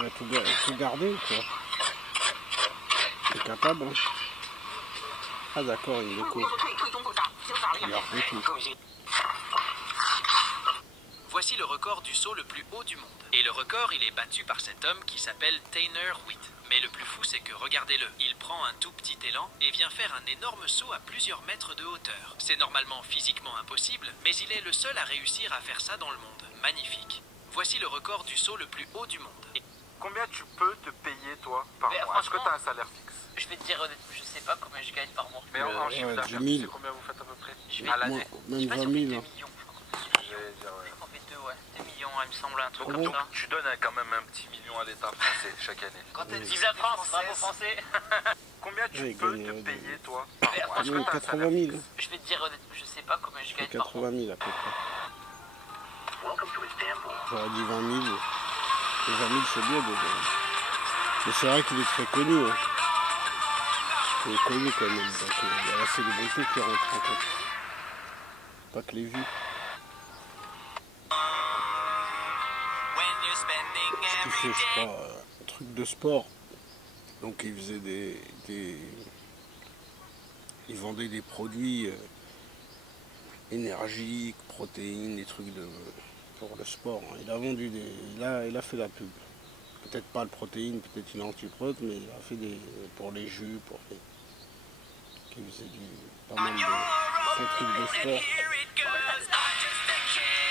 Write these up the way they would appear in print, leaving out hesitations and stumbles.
Il va tout garder, quoi. Il est capable, hein. Ah d'accord, il découvre. Il garde tout. Voici le record du saut le plus haut du monde. Et le record, il est battu par cet homme qui s'appelle Tainer Witt. Mais le plus fou, c'est que, regardez-le, il prend un tout petit élan et vient faire un énorme saut à plusieurs mètres de hauteur. C'est normalement physiquement impossible, mais il est le seul à réussir à faire ça dans le monde. Magnifique. Voici le record du saut le plus haut du monde. Combien tu peux te payer, toi, par mois? Est-ce que tu as un salaire fixe? Je vais te dire honnêtement, je sais pas combien je gagne par mois. Mais en chiffre d'affaires, 10 000. tu sais combien vous faites à peu près? Je À l'année? Même sais pas 20 si 000. on fait 2 hein. millions, je crois. J'allais dire, ouais. Je crois qu'on fait 2 millions, il me semble, un truc Oh comme bon ça. Tu donnes quand même un petit million à l'État français chaque année. Quand t'es vive la France, bravo français. Combien tu Oui, peux gagner, te ouais, payer, toi, par Mais mois? Est-ce Oui, que tu as un 80 salaire 000. fixe? Je vais te dire honnêtement, je sais pas combien je gagne par 80 mois. 000 à peu près. J'aurais dit 20 000. Et 20 000 c'est bien déjà. Mais c'est vrai qu'il est très connu. Hein. Il est connu quand même. Donc il y a la célébrité qui rentre en compte. Pas que les vues. Il fait, je crois, un truc de sport. Donc il faisait il vendait des produits énergiques, protéines, des trucs pour le sport. Il a vendu il a fait la pub. Peut-être pas le protéine, peut-être une antiprot, mais il a fait pour les jus, il faisait pas mal de trucs de sport.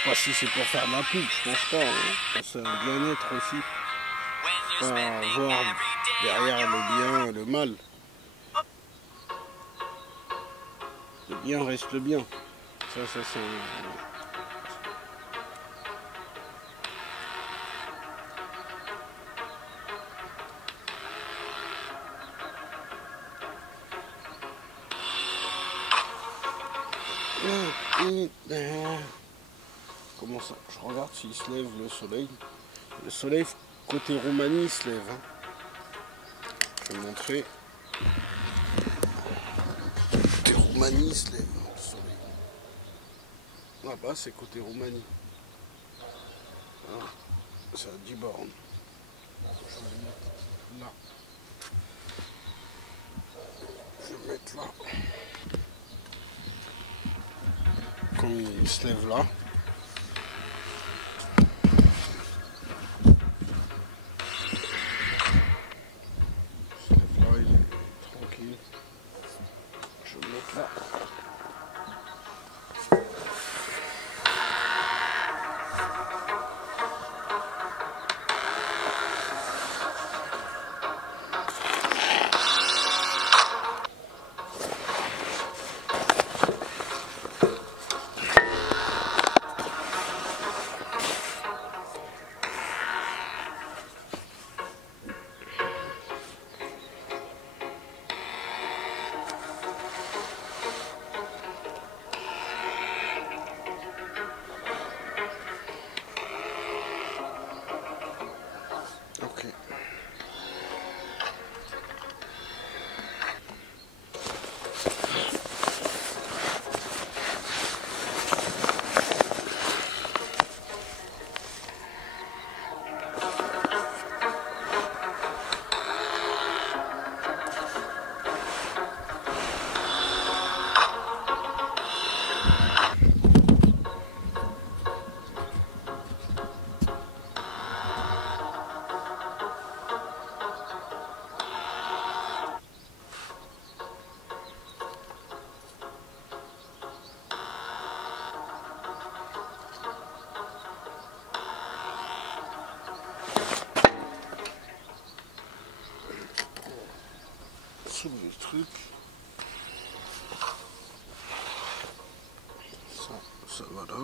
Pas si c'est pour faire de la pub, je pense pas. Hein. C'est un bien-être aussi. Pas voir derrière le bien et le mal. Le bien reste le bien. Ça c'est comment ça? Je regarde s'il se lève le soleil. Le soleil côté Roumanie il se lève. Hein. Je vais montrer. Côté Roumanie il se lève le soleil. Là-bas c'est côté Roumanie. Voilà. C'est à 10 bornes. Je vais le mettre là. Je vais le mettre là. Comme il se lève là. Il se lève là, il est tranquille. Je vais le mettre là. Ok. Soulever le truc. Ça va là.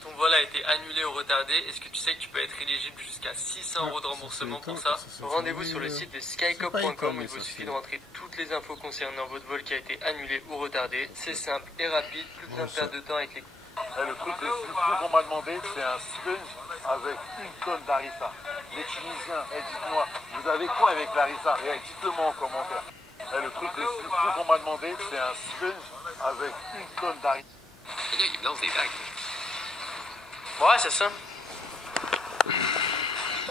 Ton vol a été annulé ou retardé. Est-ce que tu sais que tu peux être éligible jusqu'à 600 € de remboursement pour ça? Rendez-vous sur le site de skycop.com où il vous suffit de rentrer toutes les infos concernant votre vol qui a été annulé ou retardé. C'est simple et rapide, plus besoin de perdre de temps avec les... Le truc le plus fou qu'on m'a demandé, c'est un sponge avec une tonne d'harissa. Les Tunisiens, dites-moi, vous avez quoi avec l'harissa? Dites-le moi en commentaire. Le truc le plus fou qu'on m'a demandé, c'est un sponge avec une tonne d'harissa. Le gars, il me lance des blagues. Ouais, c'est ça.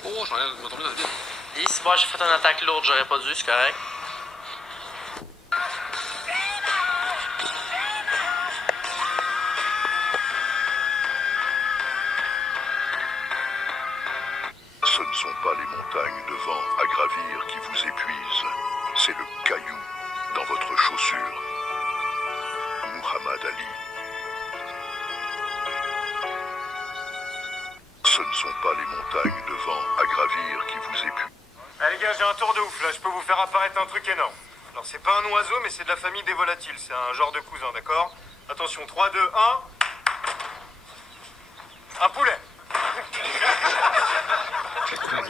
Oh, je m'en tombé dans le vide. Et si moi j'ai fait une attaque lourde, j'aurais pas dû, c'est correct. Ce ne sont pas les montagnes de vent à gravir qui vous épuisent, c'est le caillou dans votre chaussure. Muhammad Ali. Ce ne sont pas les montagnes de vent à gravir qui vous épuisent. Allez les gars, j'ai un tour de ouf là, je peux vous faire apparaître un truc énorme. Alors c'est pas un oiseau, mais c'est de la famille des volatiles, c'est un genre de cousin, d'accord? Attention, 3, 2, 1. Un poulet. Allez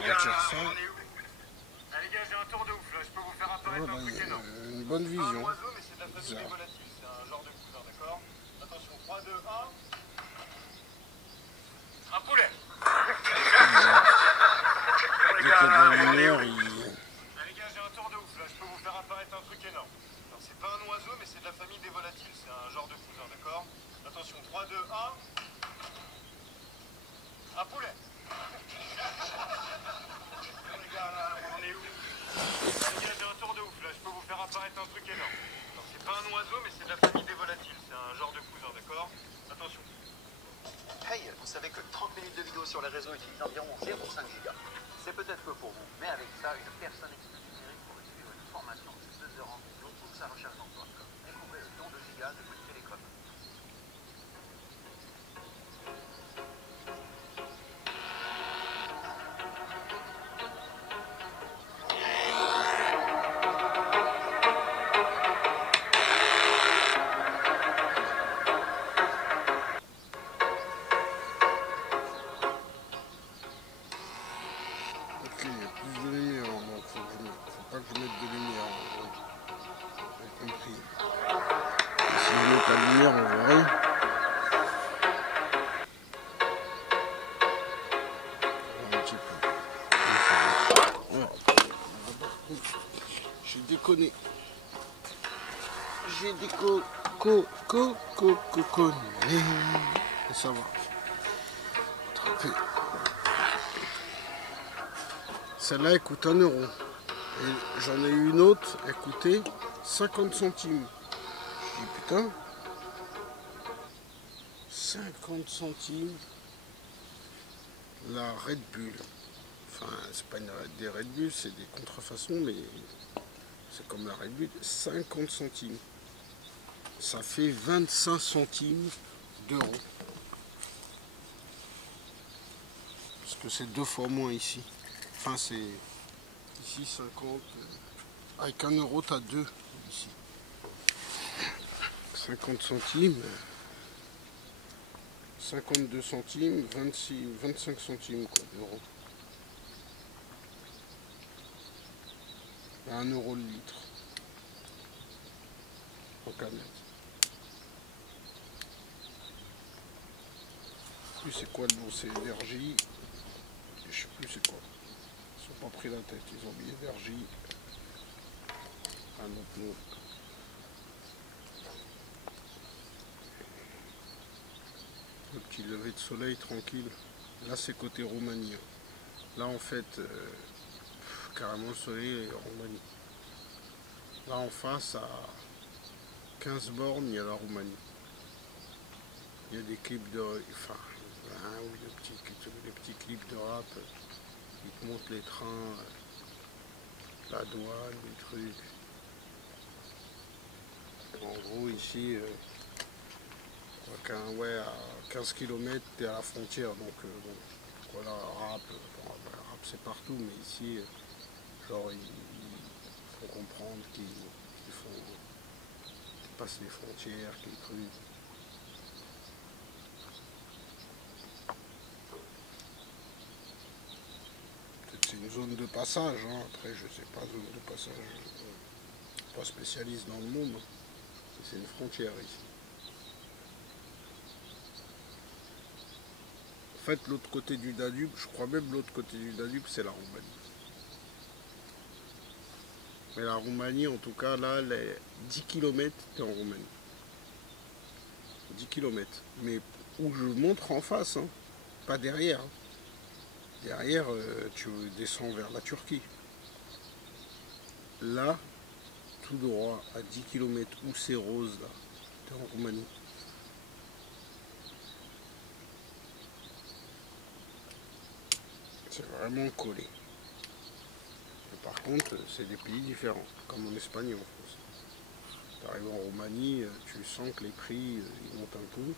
les gars, j'ai un tour de ouf là, je peux vous faire apparaître un truc énorme. Une bonne C'est pas un vision. oiseau, mais c'est de la famille des volatiles, c'est un genre de cousin, d'accord? Attention, 3, 2, 1. Un poulet. Dès qu'il y a de la lumière, il... Allez les gars, j'ai un tour de ouf là, je peux vous faire apparaître un truc énorme. Alors c'est pas un oiseau, mais c'est de la famille des volatiles, c'est un genre de cousin, d'accord? Attention, 3, 2, 1. Un poulet. Les gars, là, on est où? Allez les gars, j'ai un tour de ouf là, je peux vous faire apparaître un truc énorme. Alors c'est pas un oiseau, mais c'est de la famille des volatiles, c'est un genre de cousin, d'accord? Attention. Hey, vous savez que 30 minutes de vidéo sur les réseaux utilisent environ 0,5 giga. C'est peut-être peu pour vous, mais avec ça, une personne expert numérique pourrait suivre une formation de 2 heures en vidéo pour sa recherche d'emploi. Découvrez le don de giga de Bouygues Télécom. Ok, il y a plus de lumière, donc faut pas que je mette de lumière. J'ai compris. Si je mets pas de lumière, on voit rien. Un petit peu. Alors, j'ai déconné. J'ai déconné. Et ça va. Attrapé. Celle-là, elle coûte 1 euro. Et j'en ai eu une autre, elle coûtait 50 centimes. Je dis putain, 50 centimes. La Red Bull. Enfin, c'est pas des Red Bull, c'est des contrefaçons, mais c'est comme la Red Bull. 50 centimes. Ça fait 25 centimes d'euros. Parce que c'est 2 fois moins ici. Enfin, c'est ici 50. Avec 1 euro, tu as 2 ici. 50 centimes. 52 centimes. 25 centimes d'euros. À 1 euro le litre. En canette. Plus c'est quoi le nom? C'est énergie. Je sais plus c'est quoi. Ils sont pas pris la tête, ils ont mis énergie. Un autre nom. Le petit lever de soleil tranquille. Là c'est côté Roumanie. Là en fait, carrément le soleil est en Roumanie. Là en face, à 15 bornes, il y a la Roumanie. Il y a des clips de... Enfin, oui, les petits clips de rap. Ils te montrent les trains, la douane, les trucs. En gros, ici, ouais, à 15 km, tu es à la frontière. Donc, bon, voilà, rap, c'est partout, mais ici, genre, il faut comprendre qu'ils passent les frontières, qu'ils trucs. C'est une zone de passage, hein. Après je sais pas, zone de passage, je suis pas spécialiste dans le monde, c'est une frontière ici. fait, l'autre côté du Danube, je crois même l'autre côté du Danube, c'est la Roumanie. Mais la Roumanie, en tout cas, là, les 10 km, tu es en Roumanie. 10 km. Mais où je montre en face, hein, pas derrière. Derrière, tu descends vers la Turquie. Là, tout droit, à 10 km, où c'est rose, là, tu es en Roumanie. C'est vraiment collé. Par contre, c'est des pays différents, comme en Espagne et en France. Tu arrives en Roumanie, tu sens que les prix ils montent un peu.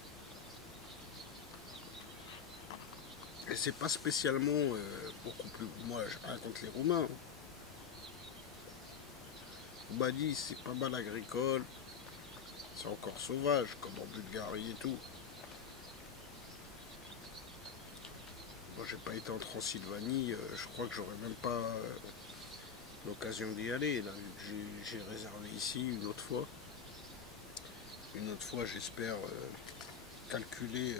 Et c'est pas spécialement beaucoup plus. Moi, je raconte les Roumains. Roumanie, c'est pas mal agricole. C'est encore sauvage, comme en Bulgarie et tout. Moi, j'ai pas été en Transylvanie. Je crois que j'aurais même pas l'occasion d'y aller. Là, j'ai réservé ici une autre fois. Une autre fois, j'espère calculer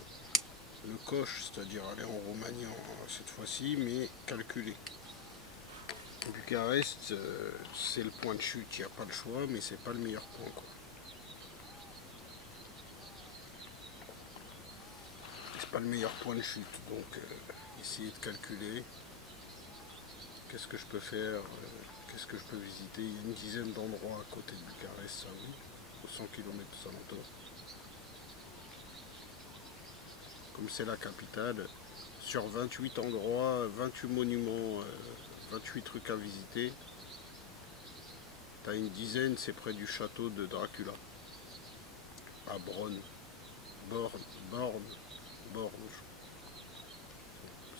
le coche, c'est-à-dire aller en Roumanie cette fois-ci, mais calculer. Bucarest, c'est le point de chute, il n'y a pas le choix, mais c'est pas le meilleur point, quoi. C'est pas le meilleur point de chute, donc essayer de calculer qu'est-ce que je peux faire, qu'est-ce que je peux visiter. Il y a une dizaine d'endroits à côté de Bucarest, ça oui, aux 100 km aux alentours. Comme c'est la capitale, sur 28 endroits, 28 monuments, 28 trucs à visiter, t'as une dizaine, c'est près du château de Dracula, à Born. Parce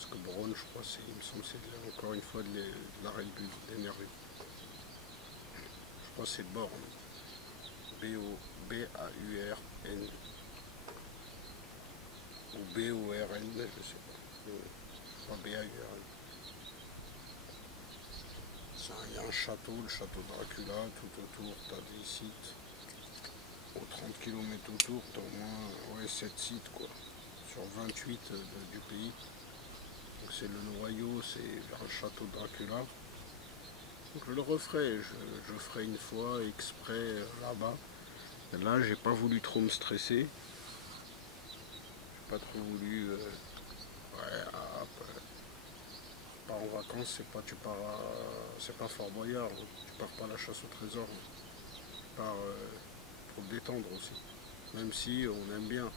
que Born, je crois, il me semble, c'est encore une fois de la Red Bull, d'énergie. Je crois que c'est Born. B-A-U-R-N. Ou B-O-R-N, je sais pas. Pas B-A-U-R-N. Il y a un château, le château de Dracula, tout autour, tu as des sites. Aux 30 km autour, tu as au moins 7 sites, quoi, sur 28 du pays. Donc c'est le noyau, c'est vers le château de Dracula. Donc je le referai, je ferai une fois exprès là-bas. Là, j'ai pas voulu trop me stresser. J'ai pas trop voulu. Pas en vacances, c'est pas Fort Boyard, tu pars pas à la chasse au trésor. Tu pars pour te détendre aussi. Même si on aime bien,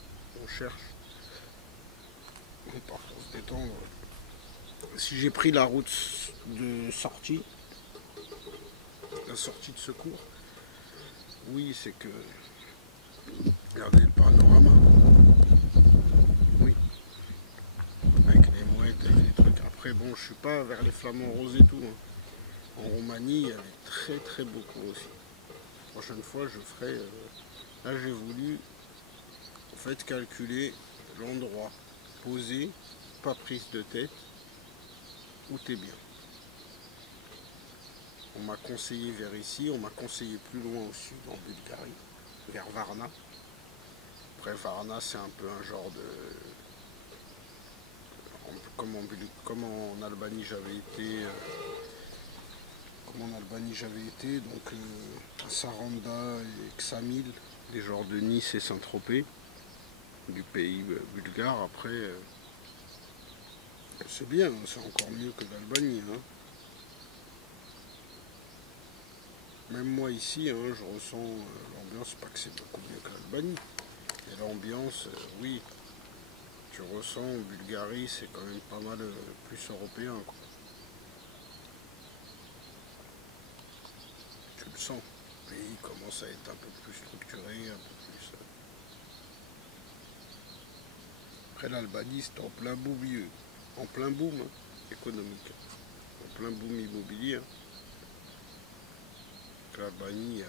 on cherche. On part pour se détendre. Si j'ai pris la route de sortie, la sortie de secours, oui, c'est que regardez le panorama. Oui. Avec les mouettes, avec les trucs. Après, bon, je suis pas vers les flamants roses et tout. Hein. En Roumanie, il y avait très très beaucoup aussi. La prochaine fois, je ferai. Là, j'ai voulu en fait calculer l'endroit posé, pas prise de tête, où t'es bien. On m'a conseillé vers ici, on m'a conseillé plus loin au sud, en Bulgarie, vers Varna. Après, Varna, c'est un peu un genre de... Comme en Albanie, j'avais été... donc Saranda et Ksamil, des genres de Nice et Saint-Tropez, du pays bulgare. Après, c'est bien, c'est encore mieux que l'Albanie. Hein. Même moi ici, hein, je ressens l'ambiance, pas que c'est beaucoup mieux que l'Albanie. Et l'ambiance, oui, tu ressens, Bulgarie, c'est quand même pas mal plus européen, quoi. Tu le sens, le pays commence à être un peu plus structuré, un peu plus... Après l'Albanie, c'est en plein boom, hein, économique, en plein boom immobilier. Hein. L'Albanie,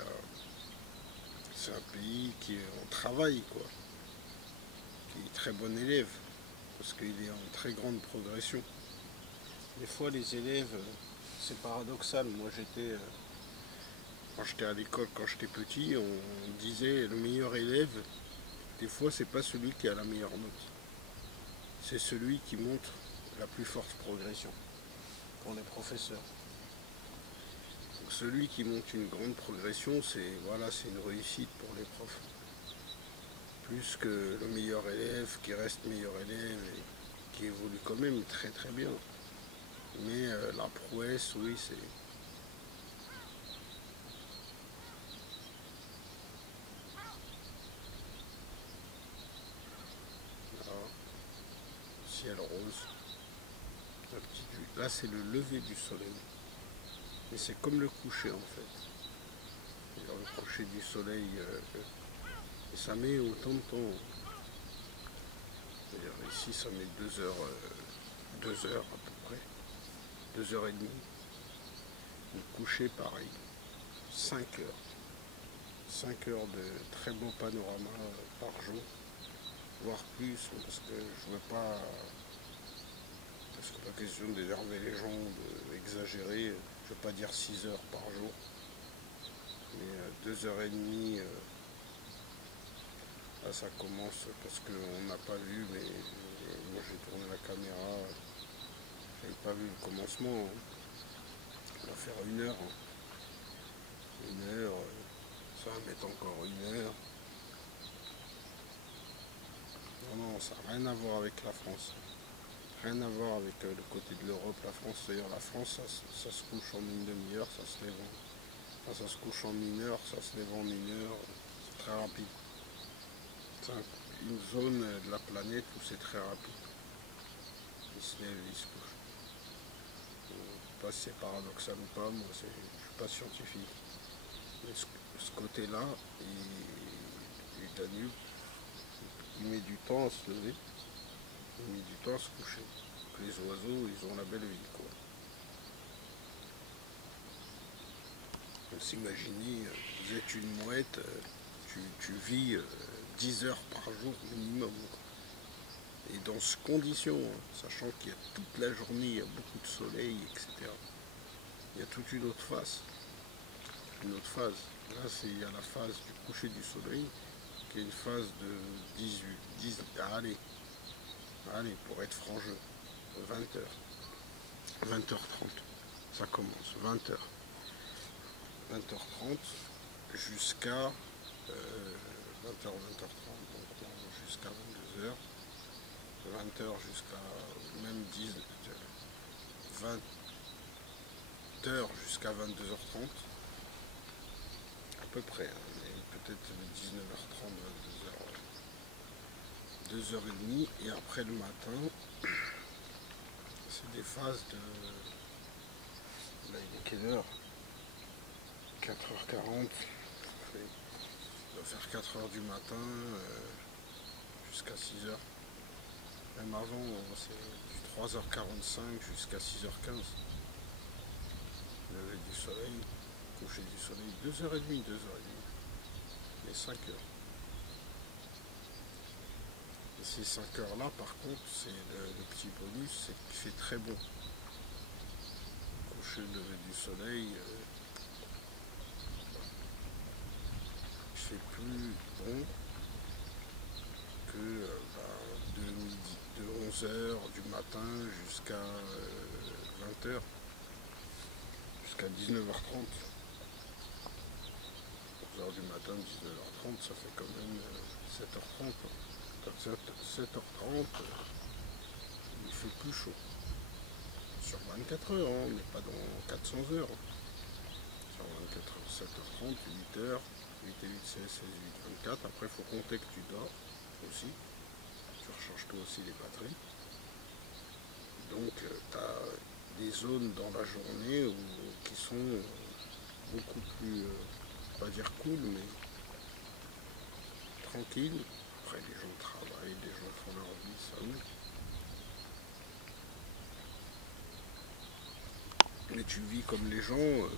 c'est un pays qui est en travail, quoi, qui est très bon élève, parce qu'il est en très grande progression. Des fois, les élèves, c'est paradoxal. Moi, quand j'étais à l'école, quand j'étais petit, on disait le meilleur élève, des fois, c'est pas celui qui a la meilleure note. c'est celui qui montre la plus forte progression pour les professeurs. Donc celui qui montre une grande progression, c'est voilà, c'est une réussite pour les profs. Plus que le meilleur élève qui reste meilleur élève et qui évolue quand même très très bien. Mais la prouesse, oui, c'est... Ciel rose, la petite vue. Là c'est le lever du soleil, et c'est comme le coucher en fait. Le coucher du soleil, et ça met autant de temps. Ici ça met 2 heures à peu près, 2h30. Le coucher pareil, 5 heures. 5 heures de très beau panorama par jour, voire plus, parce que je veux pas... Parce que pas question d'énerver les gens, d'exagérer, je veux pas dire 6 heures par jour, mais 2h30, là ça commence parce qu'on n'a pas vu, mais moi j'ai tourné la caméra, j'avais pas vu le commencement, on va faire 1 heure, 1 heure, ça va mettre encore 1 heure. Non, ça n'a rien à voir avec la France. Rien à voir avec le côté de l'Europe, la France. D'ailleurs, la France, ça se couche en une demi-heure, ça se lève en... Enfin, ça se couche en 1 heure, ça se lève en 1 heure. C'est très rapide. C'est une zone de la planète où c'est très rapide. Il se lève, il se couche. Je ne sais pas si c'est paradoxal ou pas, moi je ne suis pas scientifique. Mais ce côté-là, il Danube, il met du temps à se lever. Il met du temps à se coucher. Donc les oiseaux, ils ont la belle vie, quoi. Donc s'imaginez, vous êtes une mouette, tu vis 10 heures par jour minimum, quoi. Et dans ces conditions, sachant qu'il y a toute la journée, il y a beaucoup de soleil, etc. Il y a toute une autre phase. Une autre phase. Là, il y a la phase du coucher du soleil, qui est une phase de allez, pour être franc jeu, 20h. 20h30. Ça commence, 20h. 20h30 jusqu'à 20h, 20h30, donc jusqu'à 22h. 20h jusqu'à même 20h jusqu'à 22h30. À peu près, hein, mais peut-être 19h30, 22h. 2h30, et après le matin, c'est des phases de... Là, il est quelle heure? 4h40, on va faire 4h du matin jusqu'à 6h. Même avant, c'est du 3h45 jusqu'à 6h15. Lever du soleil, coucher du soleil, 2h30, 2h30, et 5 heures. Et ces 5 heures-là, par contre, c'est le petit bonus, c'est qu'il fait très bon. Coucher, lever du soleil, il fait plus bon que de 11h du matin jusqu'à 20h, jusqu'à 19h30. 11h du matin, 19h30, ça fait quand même 7h30. 7h30, il fait plus chaud. Sur 24 heures, hein, mais pas dans 400 heures. Sur 24 heures, 7h30, 8h, 8 et 8, 16, 16, 8, 24. Après, il faut compter que tu dors aussi. Tu recharges toi aussi les batteries. Donc, tu as des zones dans la journée qui sont beaucoup plus, pas dire cool, mais tranquilles. Après, les gens travaillent, les gens font leur vie, ça oui. Mais tu vis comme les gens.